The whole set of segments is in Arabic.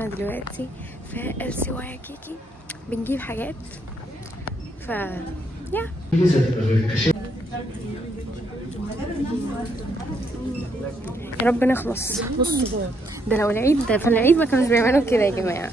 احنا دلوقتي في السي واي كيكي بنجيب حاجات يا رب نخلص. بصوا ده لو العيد ده، فالعيد ما كانوش بيعملوا كده يا جماعه.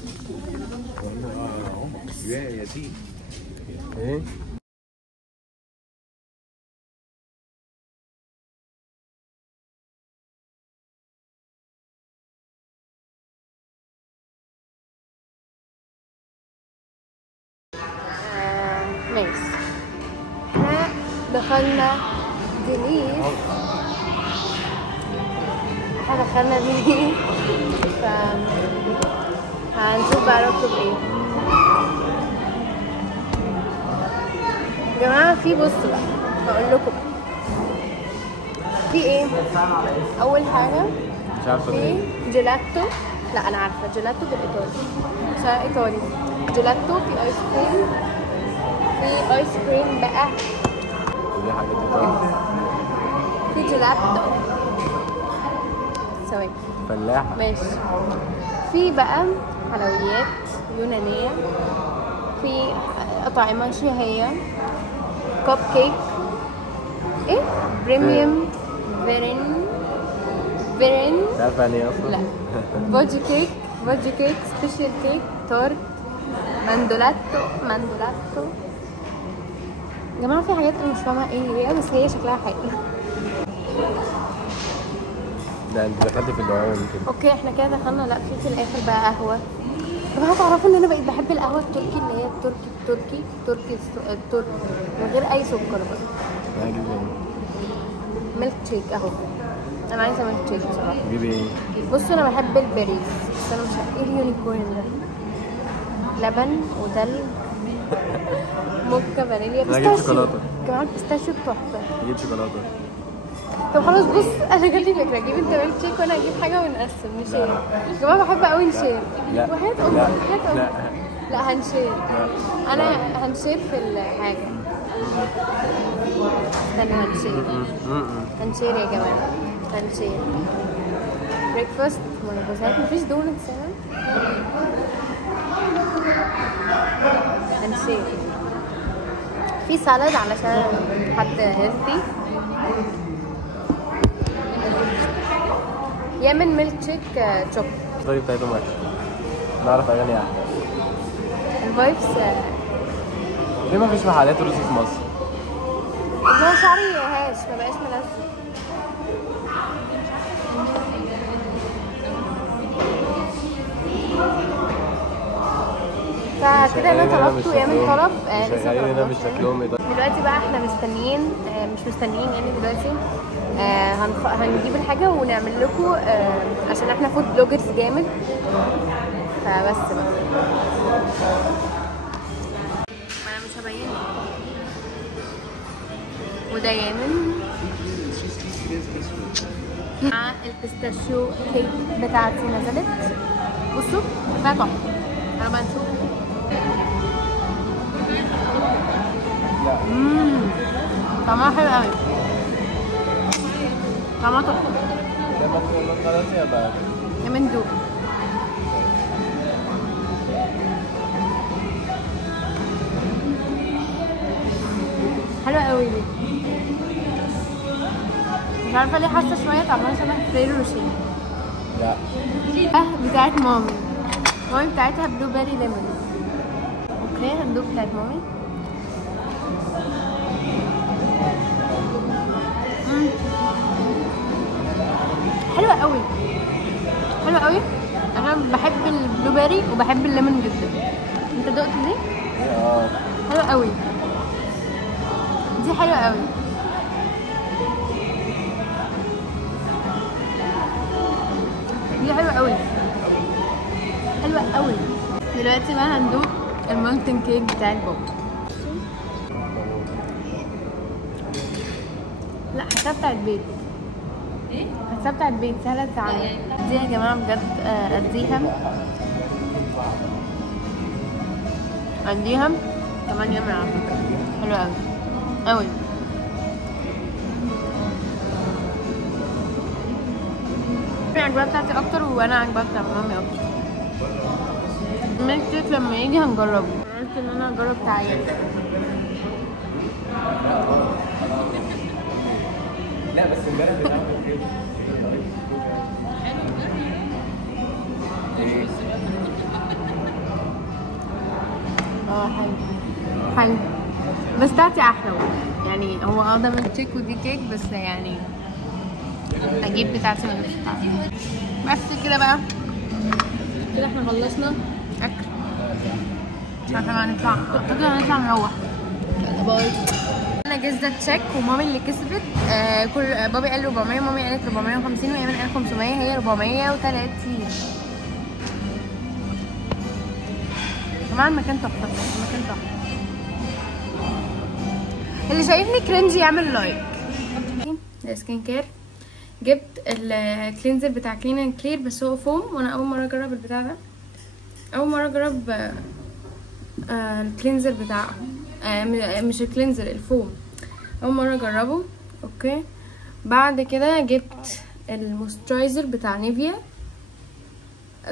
ماشي، احنا دخلنا ديليز، هنشوف بقى نكتب ايه يا جماعه. في بصوا بقى هقول لكم في ايه. اول حاجه في جيلاتو. لا انا عارفه جيلاتو بالايطالي عشان ايطالي. جيلاتو في ايس كريم، في ايس كريم بقى، دي حاجات ايطالي. في جيلاتو ثواني فلاحه ماشي. في بقى حلويات يونانيه، في أطعمة شهية، كوب كيك، ايه بريميوم فيرين عارفه يعني ايه اصلا؟ لا فوجي كيك سبيشال كيك، تورت، ماندولاتو يا جماعه. في حاجات انا مش فاهمه ايه هي بس هي شكلها حلو. ده انت دخلت في الدعوه كده. اوكي احنا كده دخلنا. لا في الاخر بقى قهوه. يا جماعه تعرفوا ان انا بقيت بحب القهوه التركي اللي هي التركي من غير اي سكر بقى. ميلك شيك اهو. انا عايزه ميلك شيك بصراحه. تجيبي ايه؟ بصوا انا بحب البيريز بس انا مش ايه اليونيكورن ده. لبن وتلج موكا فانيليا بيستاشيو. كمان بيستاشيو تحفه. نجيب شوكولاته. طب خلاص بص انا جات لي فكره. جيب انت ميلك شيك وانا اجيب حاجه ونقسم نشير. يا جماعه بحب قوي نشير. وحياة امك لا هنشير. انا هنشير في الحاجه. استنى هنشير يا جماعه. هنشير بريكفاست منبوذات. مفيش دونتس هنا. هنشير في سالاد علشان حد هيلثي. يمن ميلك شيك تشوك. الطريقه بتاعتهم وحشه. نعرف اغاني احلى. الفايبس ليه ما فيش محلات روسي في مصر؟ ما شعري هاش ما بقاش ملزق. فكده انا طلبته يامن طلب لسه هنا مش شكلهم ايه. دلوقتي بقى احنا مستنيين مش مستنيين يعني دلوقتي هنجيب الحاجه ونعمل لكم عشان احنا فود بلوجرز جامد. فبس بقى ما انا مش هبين. وده يامن مع البيستاشيو كيك بتاعتي نزلت. بصوا فيها تحفه. انا بقى نشوف. طعمها حلو قوي. طعمها تحفه. يا من دوب حلوه قوي دي. مش عارفه ليه حاسه شويه طعمها شبه فريرو روشيه. لا بتاعت مامي بتاعتها بلو بيري ليمون. اوكي هندوق بتاعت مامي. حلوه قوي. انا بحب البلو بيري وبحب الليمون جدا. انت دقت دي؟ حلوه قوي. دي حلوه قوي. دي حلوه قوي. دلوقتي بقى هندوق المولتن كيك بتاع البابا. لا حساب بتاع البيت. ايه؟ حساب بتاع البيت سهله تتعمل. دي يا جماعه بجد اديها 8 من 10. حلوه قوي. عجبها بتاعتي اكتر وانا عجبها بتاعت مامي اكتر. قلت لك لما يجي هنجربه، قلت ان انا هجرب تعالي. لا بس امبارح حلو حلو، بس بتاعتي احلى يعني. هو ده من كيك ودي كيك، بس يعني اجيب بتاعتي من بتاعتي. بس كده بقى، كده احنا خلصنا اكل. مش عارفه بقى هنطلع، اعتقد هنطلع نروح. باي. انا جزت تشيك ومامي اللي كسبت. كل بابي قال 400 ومامي قالت 450 وايمن قال 500، هي 430. طبعا المكان تحفه، المكان تحفه. اللي شايفني كرنج يعمل لايك. ده سكين كير. جبت الكلينزر بتاع كلين اند كلير، بس هو فوم، وانا اول مره اجرب البتاع ده. اول مره اجرب الكلينزر بتاعهم، مش الكلينزر، الفوم، اول مره اجربه. اوكي. بعد كده جبت الموسترايزر بتاع نيفيا.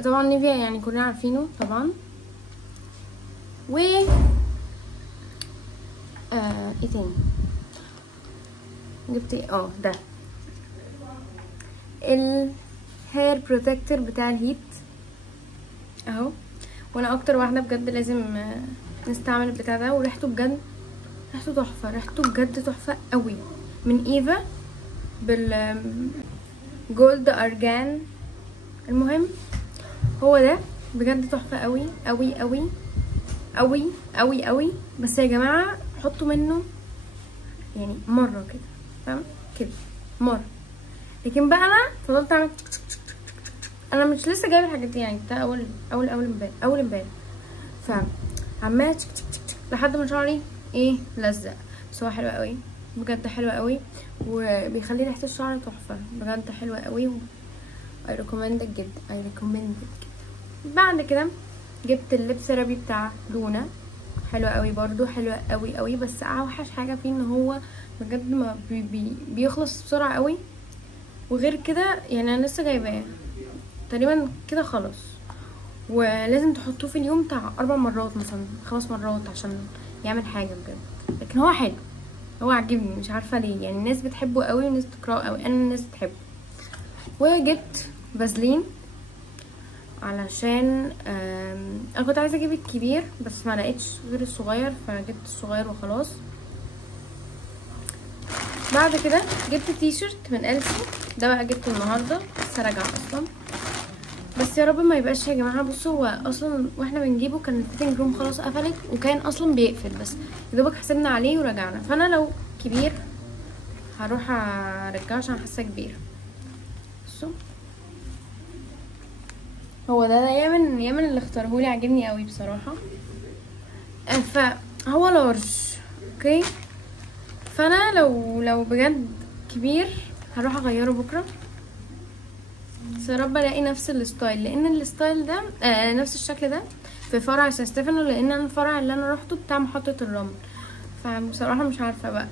طبعا نيفيا يعني كلنا عارفينه طبعا. و ايه تاني جبت؟ ده الهير بروتكتور بتاع الهيت اهو. وانا اكتر واحده بجد لازم نستعمل البتاع ده، وريحته بجد ريحته تحفه، ريحته بجد تحفه قوي. من ايفا بالجولد ارجان. المهم هو ده بجد تحفه قوي قوي قوي قوي قوي قوي. بس يا جماعه حطوا منه يعني مره كده، فاهم كده مره. لكن بقى انا فضلت اعمل انا مش لسه جايبه الحاجات دي يعني، ده اول امبارح فعماله لحد ما شعري لزق. بس هو حلو قوي بجد، حلو قوي، وبيخلي ريحه الشعر تحفه بجد، حلوه قوي. I recommend it جدا. بعد كده جبت الليب ثيرابي بتاع لونا، حلو قوي برضو، حلو قوي قوي. بس اوحش حاجه فيه ان هو بجد ما بيخلص بسرعه قوي. وغير كده يعني انا لسه جايباه تقريبا كده خلاص، ولازم تحطوه في اليوم بتاع 4 مرات مثلا 5 مرات عشان يعمل حاجه بجد. لكن هو حلو، هو عجبني، مش عارفه ليه يعني. الناس بتحبه قوي والناس بتكرهه قوي، انا الناس بتحبه. وجبت فازلين علشان انا كنت عايزه اجيب الكبير بس ما لقيتش غير الصغير، فجبت الصغير وخلاص. بعد كده جبت تي شيرت من ألسي، ده بقى جبته النهارده لسه راجعه اصلا. بس يا رب ما يبقاش يا جماعه. بصوا هو اصلا واحنا بنجيبه كان الفيتنج روم خلاص قفلت، وكان اصلا بيقفل، بس يا دوبك حسبنا عليه ورجعنا. فانا لو كبير هروح ارجعه عشان حاسه كبير. بصوا هو ده يمن اللي اختارهولي، عجبني قوي بصراحه. فهو لارج اوكي. فانا لو بجد كبير هروح اغيره بكره، بس يا رب الاقي نفس الستايل، لان الستايل ده نفس الشكل ده في فرع سان ستيفانو، لان انا الفرع اللي انا روحته بتاع محطه الرمل. فبصراحه مش عارفه بقى،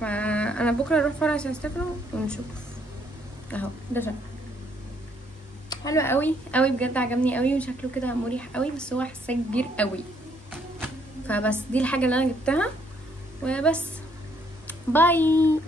فانا بكره اروح فرع سان ستيفانو ونشوف. اهو ده شكله حلو قوي قوي بجد، عجبني قوي، وشكله كده مريح قوي، بس هو حاساه كبير قوي. فبس دي الحاجه اللي انا جبتها وبس. باي.